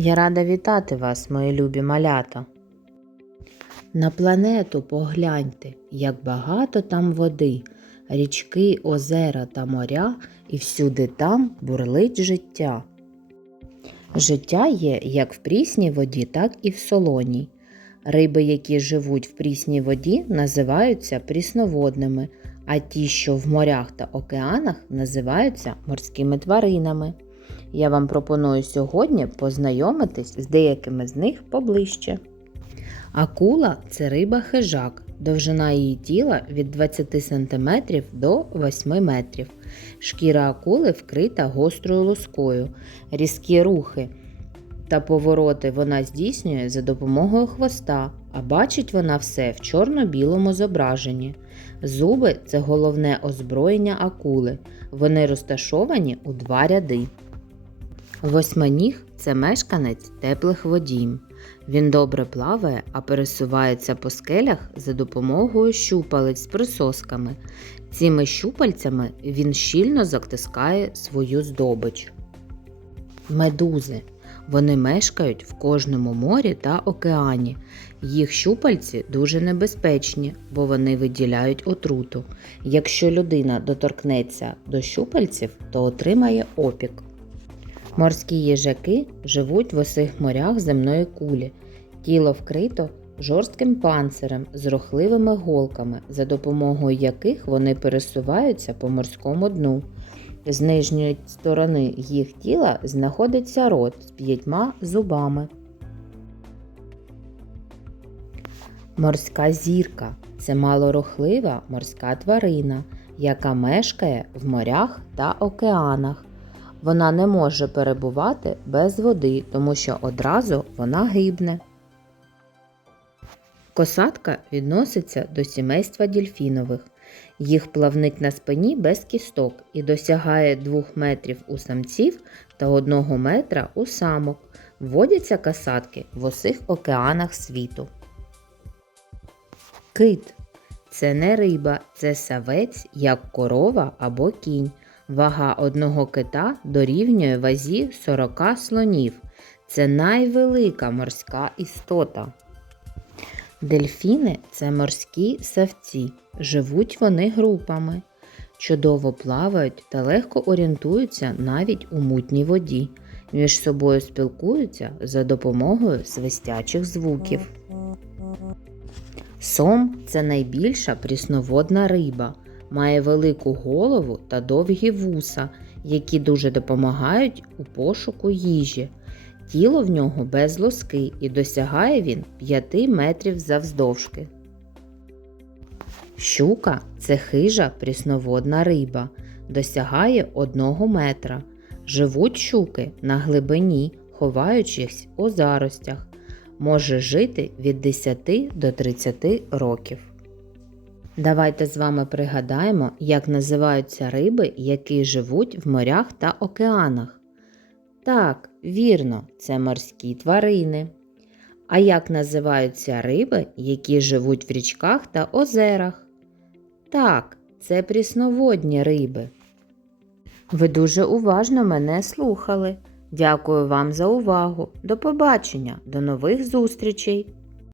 Я рада вітати вас, мої любі малята. На планету погляньте, як багато там води, річки, озера та моря, і всюди там бурлить життя. Життя є як в прісній воді, так і в солоній. Риби, які живуть в прісній воді, називаються прісноводними, а ті, що в морях та океанах, називаються морськими тваринами. Я вам пропоную сьогодні познайомитись з деякими з них поближче. Акула це риба хижак. Довжина її тіла від 20 см до 8 метрів. Шкіра акули вкрита гострою лоскою. Різкі рухи та повороти вона здійснює за допомогою хвоста, а бачить вона все в чорно-білому зображенні. Зуби це головне озброєння акули. Вони розташовані у два ряди. Восьминіг це мешканець теплих водійм. Він добре плаває, а пересувається по скелях за допомогою щупалець з присосками. Цими щупальцями він щільно затискає свою здобич. Медузи. Вони мешкають в кожному морі та океані. Їх щупальці дуже небезпечні, бо вони виділяють отруту. Якщо людина доторкнеться до щупальців, то отримає опік. Морські їжаки живуть в усіх морях земної кулі. Тіло вкрито жорстким панцирем з рухливими голками, за допомогою яких вони пересуваються по морському дну. З нижньої сторони їх тіла знаходиться рот з п'ятьма зубами. Морська зірка це малорухлива морська тварина, яка мешкає в морях та океанах. Вона не може перебувати без води, тому що одразу вона гибне. Косатка відноситься до сімейства дільфінових. Їх плавник на спині без кісток і досягає 2 метрів у самців та 1 метра у самок. Водяться касатки в усіх океанах світу. Кит це не риба, це савець, як корова або кінь. Вага одного кита дорівнює вазі 40 слонів. Це найвелика морська істота. Дельфіни це морські савці. Живуть вони групами. Чудово плавають та легко орієнтуються навіть у мутній воді. Між собою спілкуються за допомогою свистячих звуків. Сом це найбільша прісноводна риба. Має велику голову та довгі вуса, які дуже допомагають у пошуку їжі. Тіло в нього без лоски і досягає він 5 метрів завздовжки. Щука це хижа прісноводна риба, досягає 1 метра. Живуть щуки на глибині, ховаючись у заростях. Може жити від 10 до 30 років. Давайте з вами пригадаємо, як називаються риби, які живуть в морях та океанах. Так, вірно, це морські тварини. А як називаються риби, які живуть в річках та озерах? Так, це прісноводні риби. Ви дуже уважно мене слухали. Дякую вам за увагу. До побачення, до нових зустрічей!